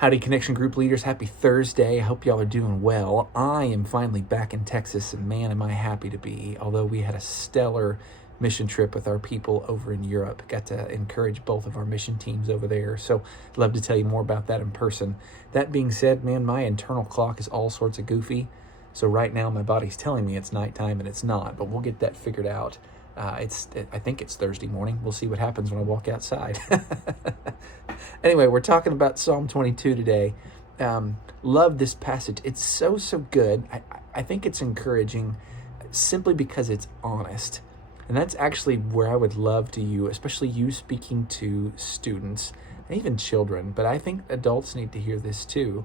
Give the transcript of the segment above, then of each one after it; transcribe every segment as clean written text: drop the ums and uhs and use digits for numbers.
Howdy, Connection Group leaders. Happy Thursday. I hope y'all are doing well. I am finally back in Texas, and man, am I happy to be. Although we had a stellar mission trip with our people over in Europe. Got to encourage both of our mission teams over there. So I'd love to tell you more about that in person. That being said, man, my internal clock is all sorts of goofy. So right now my body's telling me it's nighttime and it's not, but we'll get that figured out. I think it's Thursday morning. We'll see what happens when I walk outside. Anyway, we're talking about Psalm 22 today. Love this passage. It's so good. I think it's encouraging simply because it's honest. And that's actually where I would love to you, especially you speaking to students and even children, but I think adults need to hear this too.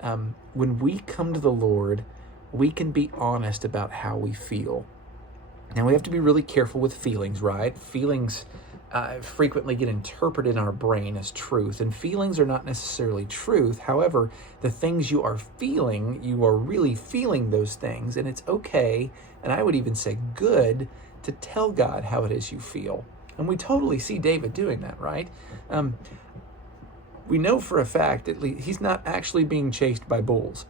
When we come to the Lord, we can be honest about how we feel. Now, we have to be really careful with feelings, right? Feelings frequently get interpreted in our brain as truth, and feelings are not necessarily truth. However, the things you are feeling, you are really feeling those things, and it's okay, and I would even say good, to tell God how it is you feel. And we totally see David doing that, right? We know for a fact that he's not actually being chased by bulls.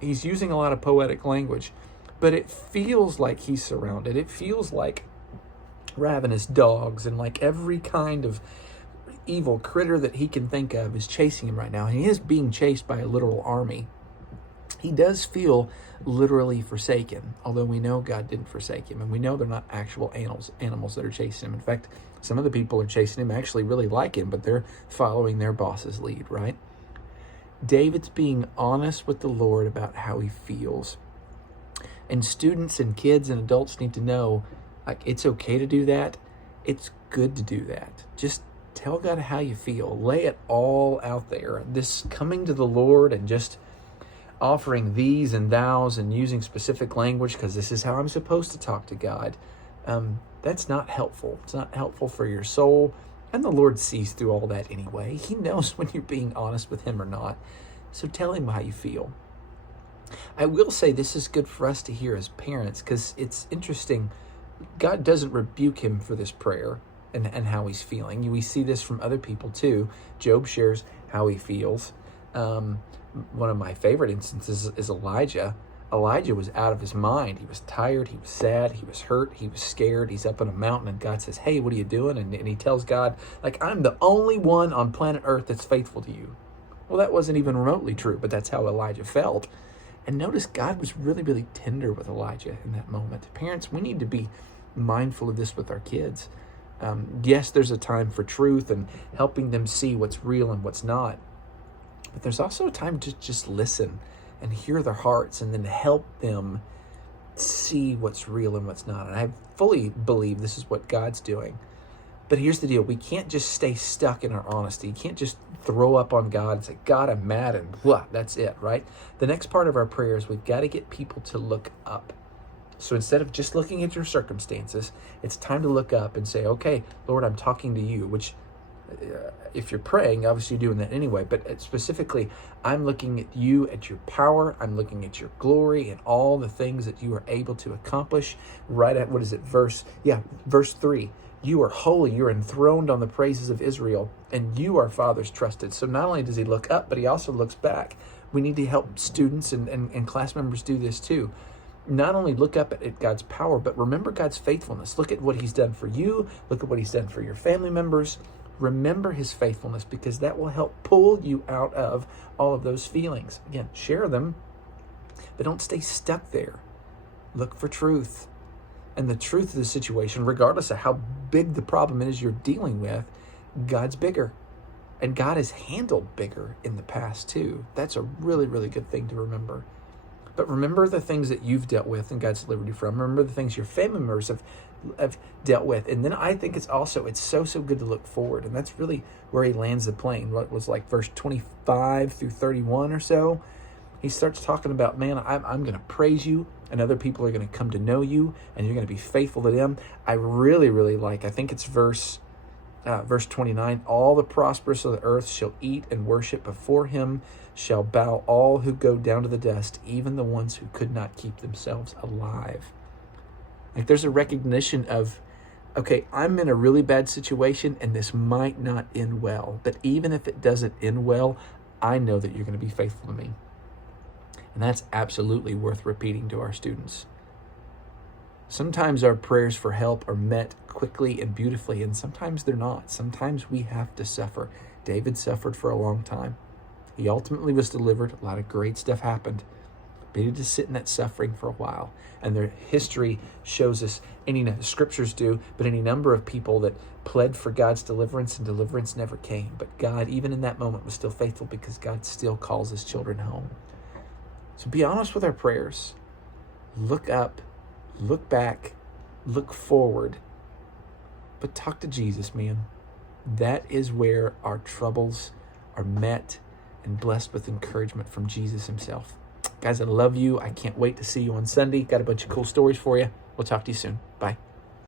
He's using a lot of poetic language, but it feels like he's surrounded. It feels like ravenous dogs and like every kind of evil critter that he can think of is chasing him right now. He is being chased by a literal army. He does feel literally forsaken, although we know God didn't forsake him, and we know they're not actual animals that are chasing him. In fact, some of the people who are chasing him actually really like him, but they're following their boss's lead, right? David's being honest with the Lord about how he feels. And students and kids and adults need to know, like, it's okay to do that. It's good to do that. Just tell God how you feel. Lay it all out there. This coming to the Lord and just offering these and thous and using specific language because this is how I'm supposed to talk to God, that's not helpful. It's not helpful for your soul. And the Lord sees through all that anyway. He knows when you're being honest with him or not. So tell him how you feel. I will say this is good for us to hear as parents because it's interesting. God doesn't rebuke him for this prayer and how he's feeling. We see this from other people too. Job shares how he feels. One of my favorite instances is Elijah. Elijah was out of his mind. He was tired. He was sad. He was hurt. He was scared. He's up on a mountain and God says, hey, what are you doing? And he tells God, like, I'm the only one on planet Earth that's faithful to you. Well, that wasn't even remotely true, but that's how Elijah felt. And notice God was really tender with Elijah in that moment. Parents, we need to be mindful of this with our kids. Yes, there's a time for truth and helping them see what's real and what's not. But there's also a time to just listen and hear their hearts and then help them see what's real and what's not. And I fully believe this is what God's doing. But here's the deal. We can't just stay stuck in our honesty. You can't just throw up on God and say, God, I'm mad, and blah, that's it, right? The next part of our prayer is we've got to get people to look up. So instead of just looking at your circumstances, it's time to look up and say, okay, Lord, I'm talking to you, which if you're praying, obviously you're doing that anyway, but specifically, I'm looking at you, at your power. I'm looking at your glory and all the things that you are able to accomplish. Right at, verse 3. You are holy, you're enthroned on the praises of Israel, and you are Father's trusted. So not only does he look up, but he also looks back. We need to help students and class members do this too. Not only look up at God's power, but remember God's faithfulness. Look at what he's done for you. Look at what he's done for your family members. Remember his faithfulness, because that will help pull you out of all of those feelings. Again, share them, but don't stay stuck there. Look for truth. And the truth of the situation, regardless of how big the problem is you're dealing with, God's bigger. And God has handled bigger in the past too. That's a really good thing to remember. But remember the things that you've dealt with and God's delivered you from. Remember the things your family members have dealt with. And then I think it's so good to look forward. And that's really where he lands the plane. What was like verse 25 through 31 or so. He starts talking about, man, I'm going to praise you, and other people are going to come to know you, and you're going to be faithful to them. I really like, I think it's verse 29, all the prosperous of the earth shall eat and worship before him, shall bow all who go down to the dust, even the ones who could not keep themselves alive. Like, there's a recognition of, okay, I'm in a really bad situation and this might not end well, but even if it doesn't end well, I know that you're going to be faithful to me. And that's absolutely worth repeating to our students. Sometimes our prayers for help are met quickly and beautifully, and sometimes they're not. Sometimes we have to suffer. David suffered for a long time. He ultimately was delivered. A lot of great stuff happened. But he had to sit in that suffering for a while. And their history shows us, the scriptures do, but any number of people that pled for God's deliverance, and deliverance never came. But God, even in that moment, was still faithful, because God still calls his children home. So be honest with our prayers. Look up, look back, look forward. But talk to Jesus, man. That is where our troubles are met and blessed with encouragement from Jesus himself. Guys, I love you. I can't wait to see you on Sunday. Got a bunch of cool stories for you. We'll talk to you soon. Bye.